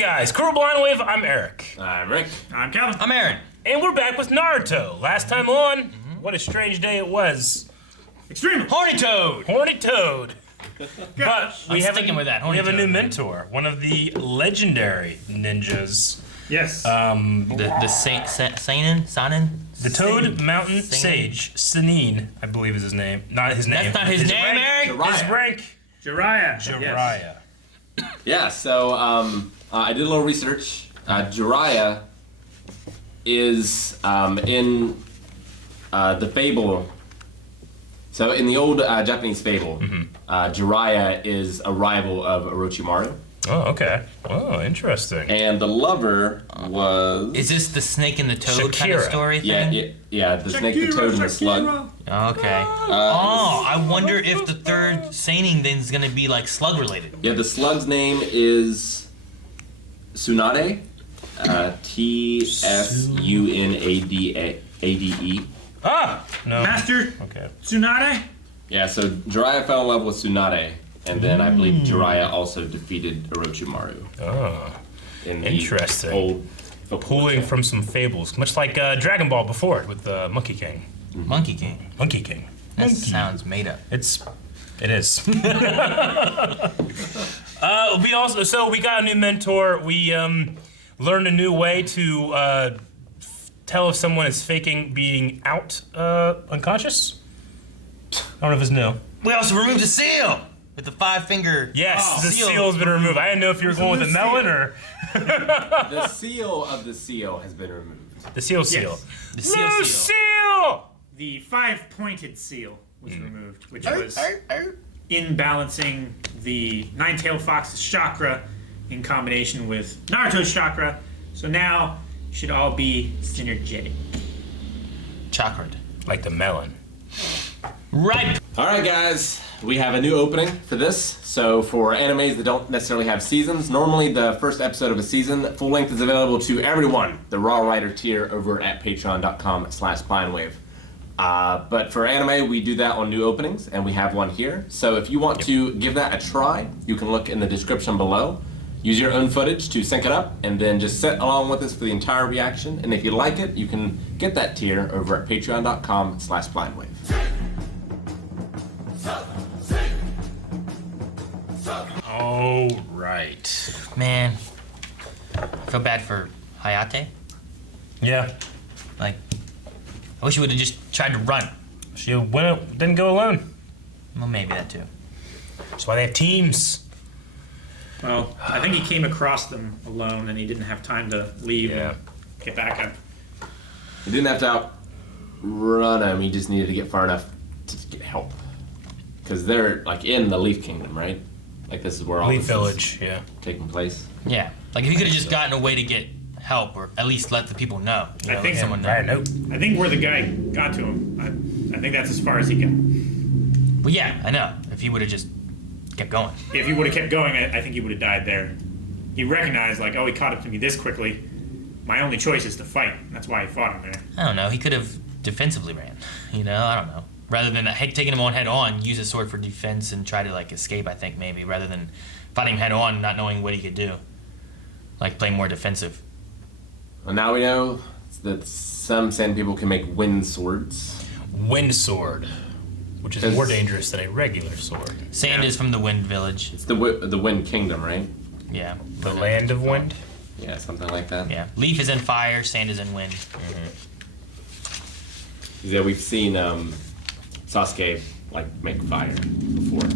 Hey guys, Crew Blind Wave, I'm Eric. I'm Rick. I'm Calvin. I'm Aaron. And we're back with Naruto. Last time on, what a strange day it was. Extremely. Horny Toad. Horny Toad. But we have sticking with that. We Horny have a new Toad. mentor, one of the legendary ninjas. Yes. The Sanin? The Toad Sanin. Mountain Sanin. Sage, Sanin, I believe is his name. Not his name. That's not his name, rank, Eric? His rank, Jiraiya. Jiraiya. Yeah, so I did a little research. Jiraiya is in the fable. So in the old Japanese fable, Jiraiya is a rival of Orochimaru. Oh, okay. Oh, interesting. And the lover was... Is this the snake and the toad kind of Shakira. story Yeah, thing? yeah, the snake, the toad, and the slug. Okay. Oh, I wonder if the third Sanin thing is gonna be like slug related. Yeah, the slug's name is Tsunade. Tsunade. Ah! No. Master Okay. Tsunade. Yeah, so Jiraiya fell in love with Tsunade, and then I believe Jiraiya also defeated Orochimaru. Oh. In the Interesting. Old Pulling from some fables, much like Dragon Ball before with the Monkey King. Monkey King. Monkey King. That sounds made up. It is. We got a new mentor. We learned a new way to tell if someone is faking being out unconscious. I don't know if it's new. We also removed the seal with the 5-finger. Yes, the seal's been removed. I didn't know if you were going with a melon or The seal of the seal has been removed. the seal. Yes. The seal The seal. seal. The 5-pointed seal was removed, which was in balancing the nine-tailed fox's chakra in combination with Naruto's chakra. So now you should all be synergetic. Chakra. Like the melon. Right. All right, guys, we have a new opening for this. So for animes that don't necessarily have seasons, normally the first episode of a season, full length is available to everyone, the Raw Writer tier over at patreon.com/blindwave. But for anime, we do that on new openings, and we have one here. So if you want to give that a try, you can look in the description below. Use your own footage to sync it up, and then just sit along with us for the entire reaction. And if you like it, you can get that tier over at patreon.com/blindwave. All right. Man. I feel bad for Hayate. Yeah. Like, I wish he would have just tried to run. She didn't go alone. Well, maybe that too. That's why they have teams. Well, I think he came across them alone, and he didn't have time to leave Yeah. and get back up. He didn't have to outrun him, he just needed to get far enough to get help. Because they're, like, in the Leaf Kingdom, right? Like, this is where all Leaf this Village, yeah. is taking place. Yeah. Like, if he could have just gotten a way to get help, or at least let the people know. You I know, think let someone know. Right, nope. I think where the guy got to him, I think that's as far as he got. Well, yeah, I know. If he would have just kept going. If he would have kept going, I think he would have died there. He recognized, like, oh, he caught up to me this quickly. My only choice is to fight. That's why he fought him there. I don't know. He could have defensively ran. You know, I don't know. Rather than taking him on head on, use his sword for defense and try to like escape. I think maybe rather than fighting him head on, not knowing what he could do. Like play more defensive. Well, now we know that some sand people can make wind swords. Wind sword, which is more dangerous than a regular sword. Sand is from the Wind Village. It's the Wind Kingdom, right? Yeah. The land of wind. Yeah, something like that. Yeah. Leaf is in fire. Sand is in wind. Yeah, we've seen Sasuke like make fire before.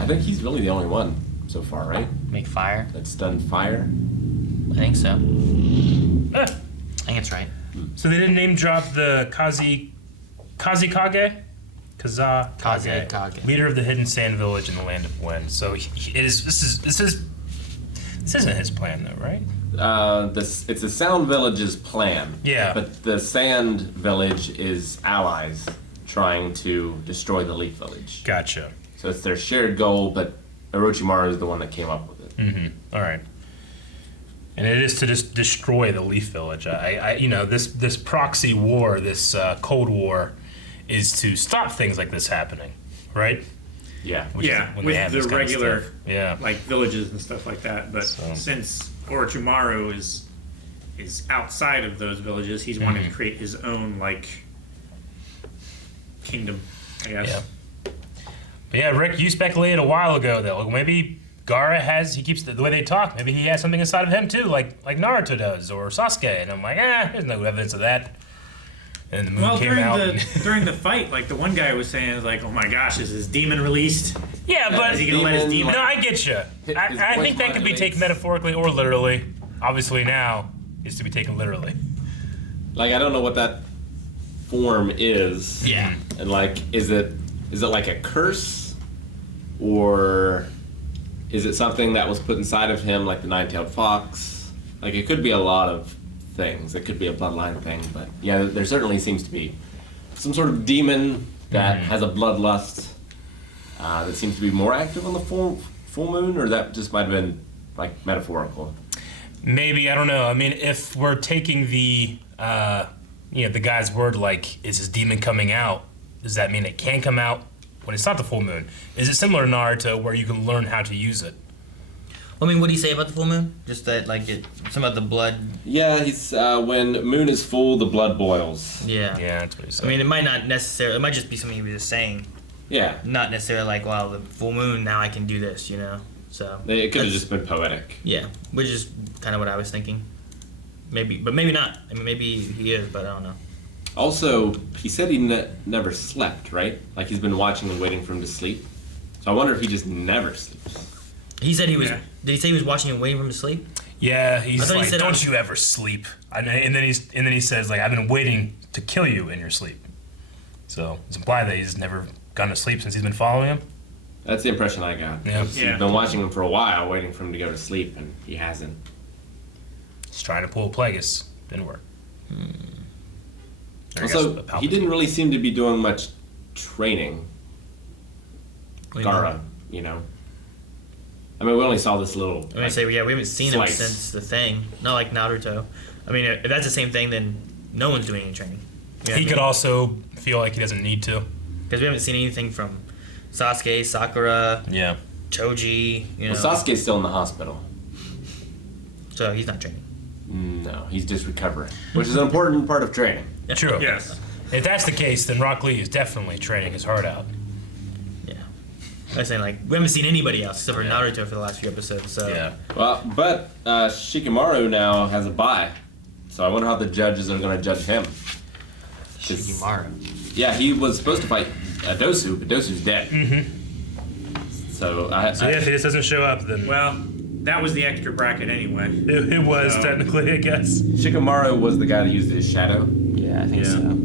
I think he's really the only one so far, right? Make fire. That's done fire. I think so. Ah. I think it's right. So they didn't name drop the Kazekage? Kazekage. Leader of the hidden sand village in the land of wind. So this isn't his plan though, right? It's the Sound Village's plan. Yeah. But the Sand Village is allies trying to destroy the Leaf Village. Gotcha. So it's their shared goal, but Orochimaru is the one that came up with it. All right. And it is to just destroy the Leaf Village. This proxy war, this Cold War, is to stop things like this happening, right? Yeah. Which is when they with have the this kind of regular stuff. Yeah. like villages and stuff like that. But So- since Orochimaru is outside of those villages, he's wanted to create his own like kingdom, I guess. Yeah. But yeah, Rick, you speculated a while ago that maybe Gaara he keeps the way they talk, maybe he has something inside of him too, like Naruto does, or Sasuke. And I'm like, there's no evidence of that. And the moon came out. during the fight, like the one guy was saying, like, oh my gosh, is his demon released? Yeah, but Is he gonna let his demon? no, I get you. His I voice think that could be modulates. taken metaphorically or literally. Obviously now, it's to be taken literally. Like I don't know what that form is. Yeah. And like, is it like a curse, or is it something that was put inside of him, like the nine-tailed fox? Like it could be a lot of things. It could be a bloodline thing, but yeah, there certainly seems to be some sort of demon that has a bloodlust that seems to be more active on the full moon, or that just might have been like metaphorical. Maybe, I don't know. I mean, if we're taking the the guy's word, like, is his demon coming out? Does that mean it can come out when it's not the full moon? Is it similar to Naruto where you can learn how to use it? I mean, what do you say about the full moon? Just that, like, some of the blood. Yeah, he's when moon is full, the blood boils. Yeah. Yeah, that's what he said. I mean, it might not necessarily. It might just be something he was just saying. Yeah, Not necessarily like, wow, the full moon. Now I can do this. You know. So. it could have that's- just been poetic. Yeah, which is kind of what I was thinking. Maybe, but maybe not. I mean, maybe he is, but I don't know. Also, he said he never slept, right? Like he's been watching and waiting for him to sleep. So I wonder if he just never sleeps. He said he was. Yeah. Did he say he was watching and waiting for him to sleep? yeah, I he's thought he like, said don't you ever sleep. And then he says, like, I've been waiting to kill you in your sleep. So it's implied that he's never gone to sleep since he's been following him. That's the impression I got. Yeah. He's been watching him for a while, waiting for him to go to sleep, and he hasn't. He's trying to pull Plagueis. Didn't work. Or I guess Also, Palpatine. he didn't really seem to be doing much training. What do you mean? Gaara, you know. I mean, we only saw this little. I mean, say we haven't seen him slice. since the thing. Not like Naruto. I mean, if that's the same thing, then no one's doing any training. You know He what could I mean? also feel like he doesn't need to. Because we haven't seen anything from Sasuke, Sakura, Yeah. Choji. You know, Well, Sasuke's still in the hospital. so he's not training. No, he's just recovering, which is an important part of training. True. Yes. If that's the case, then Rock Lee is definitely training his heart out. Yeah. I was saying, like, we haven't seen anybody else except for Naruto for the last few episodes. So Yeah. Well, but Shikamaru now has a bye, so I wonder how the judges are going to judge him. 'Cause- Shikamaru. Yeah, he was supposed to fight Dosu, but Dosu's dead. So So yeah, if he just doesn't show up, then Well, that was the extra bracket anyway. it was So- technically, I guess. Shikamaru was the guy that used his shadow. Yeah, I think Yeah. so.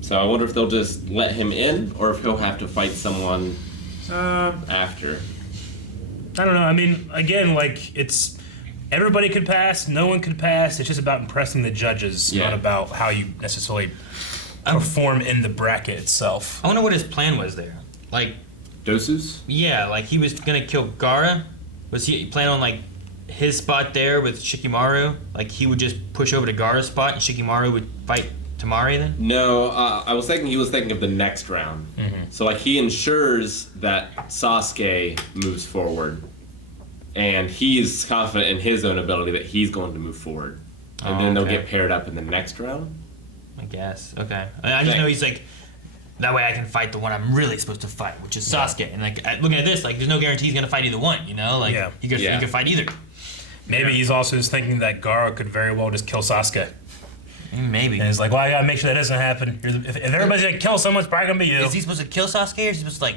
So I wonder if they'll just let him in, or if he'll have to fight someone after. I don't know. I mean, again, like, it's everybody could pass, no one could pass. It's just about impressing the judges, Yeah. not about how you necessarily perform in the bracket itself. I wonder what his plan was there. Like, Dosu's? yeah, like he was gonna kill Gaara. Was he planning on like his spot there with Shikamaru? Like he would just push over to Gaara's spot and Shikamaru would fight Tamari then? No, I was thinking he was thinking of the next round. So like he ensures that Sasuke moves forward, and he's confident in his own ability that he's going to move forward, and then they'll okay. get paired up in the next round. I guess. Okay. I just know he's like, that way I can fight the one I'm really supposed to fight, which is Sasuke. And like looking at this, like there's no guarantee he's gonna fight either one. You know, like Yeah. he could fight either. Maybe he's also just thinking that Gaara could very well just kill Sasuke. Maybe. And he's like, well, I gotta make sure that doesn't happen. If everybody's gonna kill someone, it's probably gonna be you. Is he supposed to kill Sasuke or is he supposed to like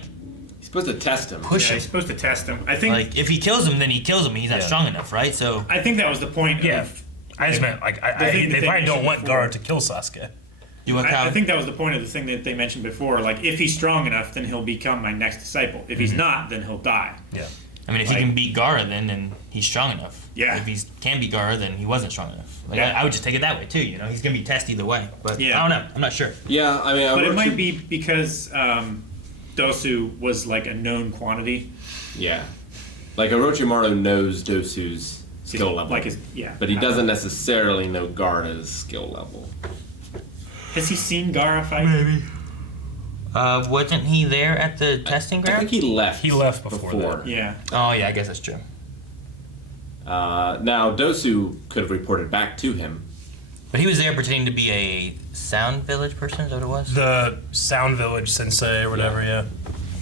He's supposed to test him. push Yeah, him? he's supposed to test him. I think. Like if he kills him, then he kills him. And he's not Yeah. strong enough, right? So I think that was the point. Yeah. Of, I just meant, like, The thing that they they probably don't mentioned want before. Gaara to kill Sasuke. you want I think that was the point of the thing that they mentioned before. Like, if he's strong enough, then he'll become my next disciple. If he's not, then he'll die. Yeah. I mean, if he can beat Gaara, then he's strong enough. Yeah. If he can beat Gaara, then he wasn't strong enough. Like Yeah. I would just take it that way too. You know, he's gonna be tested either way. But Yeah. I don't know. I'm not sure. Yeah, I mean, But it might be because Dosu was like a known quantity. Yeah, like Orochimaru knows Dosu's skill level, Like his, yeah. but he doesn't necessarily know Gaara's skill level. Has he seen Gaara fight? Wasn't he there at the testing I ground? think he left. He left before that. Yeah. Oh yeah, I guess that's true. Now Dosu could have reported back to him. But he was there pretending to be a Sound Village person. Is that what it was? The Sound Village Sensei or whatever, yeah.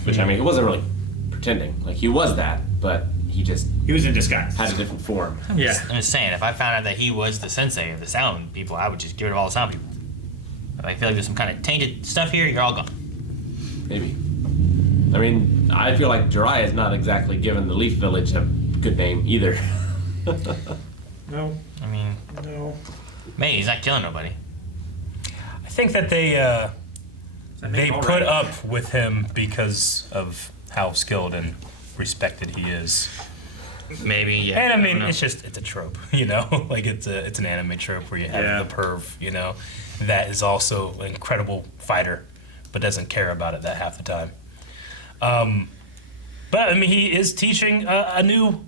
Which I mean, he wasn't really pretending. Like he was that, but he just He was in disguise. had a different form. I'm just saying, if I found out that he was the sensei of the sound people, I would just get rid of all the sound people. If I feel like there's some kind of tainted stuff here, you're all gone. Maybe. I mean, I feel like Jiraiya is not exactly given the Leaf Village a good name either. No. I mean, No. maybe he's not killing nobody. I think that they put up with him because of how skilled and respected he is. Maybe, yeah. And I don't mean, know. it's a trope, you know? Like it's an anime trope where you have Yeah. the perv, you know, that is also an incredible fighter, but doesn't care about it that half the time. But I mean, he is teaching a new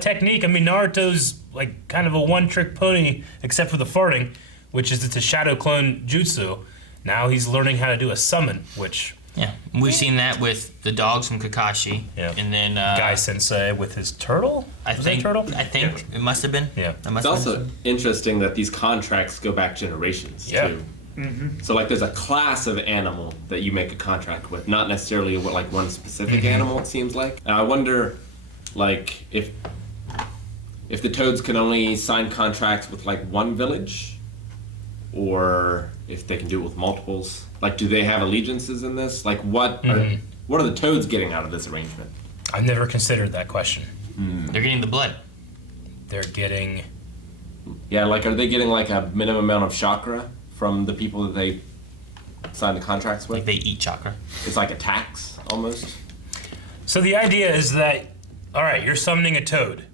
technique. I mean, Naruto's like kind of a one-trick pony, except for the farting, which is it's a shadow clone jutsu. Now he's learning how to do a summon, which Yeah, we've seen that with the dogs from Kakashi. Yeah. And then Guy Sensei with his turtle. I Was think that turtle? I think it must have been. Yeah. It must It's have been. also interesting that these contracts go back generations Yeah. too. So like, there's a class of animal that you make a contract with, not necessarily what like one specific animal. It seems like. And I wonder, like, if the toads can only sign contracts with like one village, or if they can do it with multiples. Like, do they have allegiances in this? Like, what are the toads getting out of this arrangement? I've never considered that question. They're getting the blood. They're getting. Yeah, like, are they getting like a minimum amount of chakra from the people that they sign the contracts with? Like they eat chakra. It's like a tax almost. So the idea is that, all right, you're summoning a toad.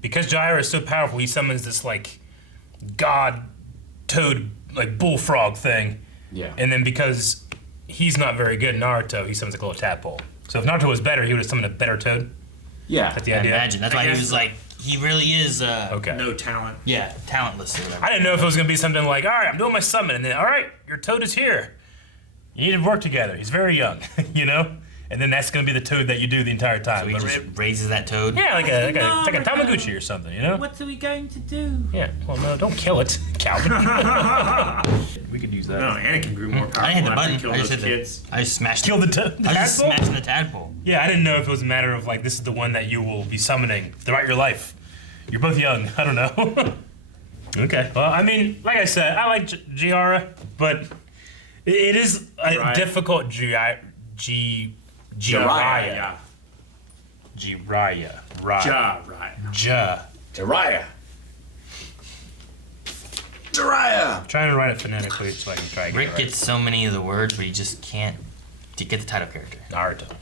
Because Jiraiya is so powerful, he summons this like god toad like bullfrog thing. Yeah. And then because he's not very good, Naruto, he summons like a little tadpole. So if Naruto was better, he would have summoned a better toad. Yeah. That's the I idea. imagine. That's I why he guess was so. like, he really is. Okay. No talent. Yeah, talentless or whatever. I didn't know if it was gonna be something like, all right, I'm doing my summon, and then, all right, your toad is here. You need to work together. He's very young, you know. And then that's gonna be the toad that you do the entire time. So he But just raises that toad. yeah, like a No, Tamagotchi or something, you know. What are we going to do? Yeah. Well, no, don't kill it, Calvin. We could use that. No, Anakin grew more powerful I didn't hit the after he button. killed I just those hit kids. I just smashed. Kill the toad. I was just smashing the tadpole. Yeah, I didn't know if it was a matter of like this is the one that you will be summoning throughout your life. You're both young. I don't know. Okay. Well, I mean, like I said, I like Giara, but it is a Jiraiya. difficult Jiraiya. Yeah. Jiraiya. Right. Ja, right. Ja. Jiraiya. Jiraiya. Trying to write it phonetically so I can try and get Rick it right. gets so many of the words, but he just can't to get the title character. Naruto.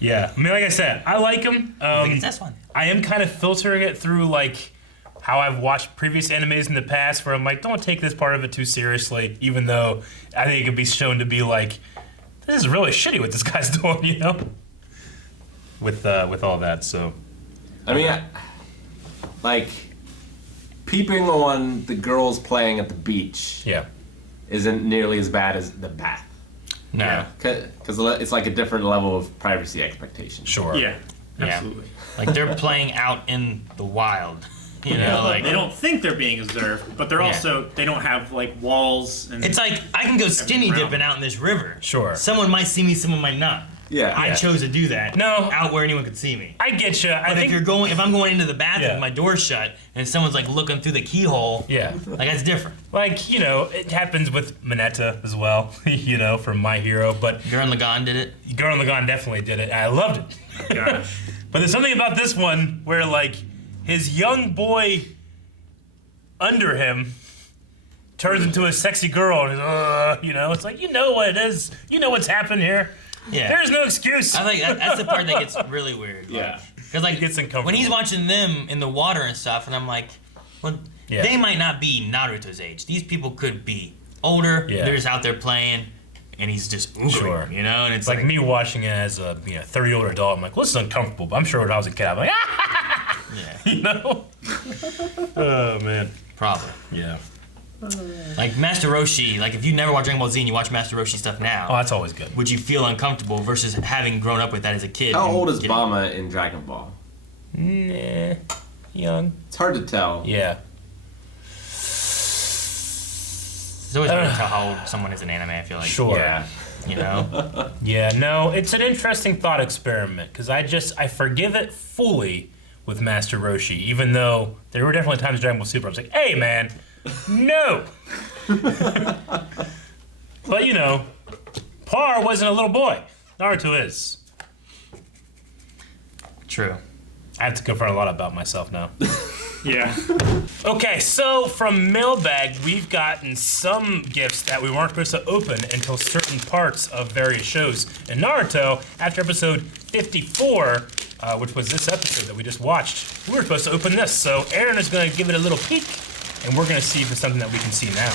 Yeah. I mean, like I said, I like him. I think it's this one. I am kind of filtering it through like how I've watched previous animes in the past where I'm like, don't take this part of it too seriously, even though I think it could be shown to be like, this is really shitty what this guy's doing, you know? With all that, so. I mean, like, peeping on the girls playing at the beach Yeah. isn't nearly as bad as the bath. No. Yeah. Because it's like a different level of privacy expectation. Sure. Yeah, Yeah. absolutely. Like they're playing out in the wild. You know, like They don't think they're being observed, but they're Yeah. also they don't have like walls and it's like I can go skinny around. dipping out in this river. Sure. Someone might see me, someone might not. Yeah. I chose to do that. No. Out where anyone could see me. I get you. I But think. if I'm going into the bathroom Yeah. with my door shut and someone's like looking through the keyhole, Yeah. like that's different. Like, you know, it happens with Mineta as well, you know, from My Hero, but Gurren Lagann did it. Gurren Lagann definitely did it. And I loved it. gosh. But there's something about this one where, like, his young boy under him turns into a sexy girl, and you know, it's like, you know what it is. You know what's happened here. Yeah. There's no excuse. I think that's the part that gets really weird. Yeah. Because like gets uncomfortable. when he's watching them in the water and stuff, and I'm like, well, Yeah. they might not be Naruto's age. These people could be older. Yeah. They're just out there playing, and he's just oogling, Sure. you know. And it's It's like me watching it as a 30-year-old adult. I'm like, well, this is uncomfortable, but I'm sure when I was a kid, I'm like, yeah, you know? Oh, man. probably. Yeah. Like Master Roshi, like if you never watched Dragon Ball Z and you watch Master Roshi stuff now, Oh, that's always good. would you feel uncomfortable versus having grown up with that as a kid? How and old is getting- Bama in Dragon Ball? Nah, young. It's hard to tell. Yeah. It's always hard to tell how old someone is in anime, I feel like. Sure. Yeah. You know? Yeah, no, it's an interesting thought experiment because I forgive it fully with Master Roshi, even though there were definitely times in Dragon Ball Super I was like, hey man, no! But you know, Par wasn't a little boy. Naruto is. True. I have to confront a lot about myself now. Yeah. Okay, so from Mailbag, we've gotten some gifts that we weren't supposed to open until certain parts of various shows. In Naruto, after episode 54, which was this episode that we just watched, we were supposed to open this. So Aaron is going to give it a little peek, and we're going to see if it's something that we can see now.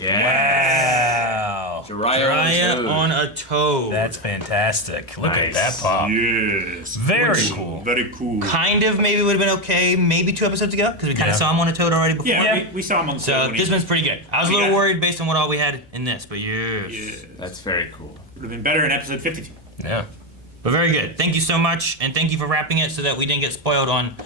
Wow. Jiraiya on a toad. That's fantastic. Look at Nice. that pop. Yes. Very cool. Very cool. Kind of maybe would have been okay maybe 2 episodes ago because we kind Yeah. of saw him on a toad already before. Yeah, we saw him on the So floor when this one's pretty good. I was a We little got- worried based on what all we had in this, but yes. Yeah. That's very cool. Would have been better in episode 52. Yeah. But very good. Thank you so much, and thank you for wrapping it so that we didn't get spoiled on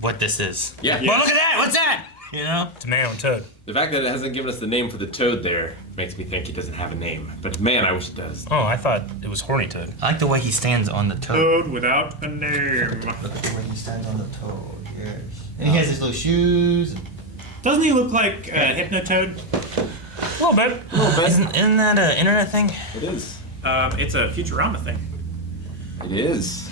what this is. Yeah. Well, look at that! What's that? You know? It's a man on Toad. The fact that it hasn't given us the name for the toad there makes me think it doesn't have a name. But man, I wish it does. Oh, I thought it was Horny Toad. I like the way he stands on the toad. Toad without a name. Look at the way he stands on the toad, yes. And he has his little shoes. Doesn't he look like Hypnotoad? A little bit. Isn't that an internet thing? It is. It's a Futurama thing. It is.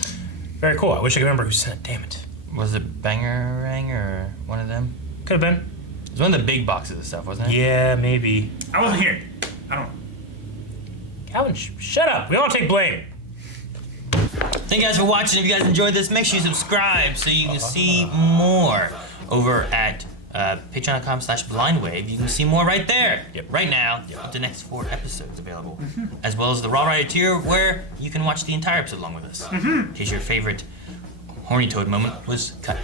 Very cool. I wish I could remember who sent it. Damn it. Was it Bangerang or one of them? Could have been. It was one of the big boxes of stuff, wasn't it? Yeah, maybe. I wasn't here. I don't know. Calvin, shut up. We all take blame. Thank you guys for watching. If you guys enjoyed this, make sure you subscribe so you can see more over at patreon.com/blindwave. You can see more right there. Yep. Right now, the next 4 episodes available. As well as the Raw Rider tier where you can watch the entire episode along with us. In case your favorite Horny Toad moment was cut.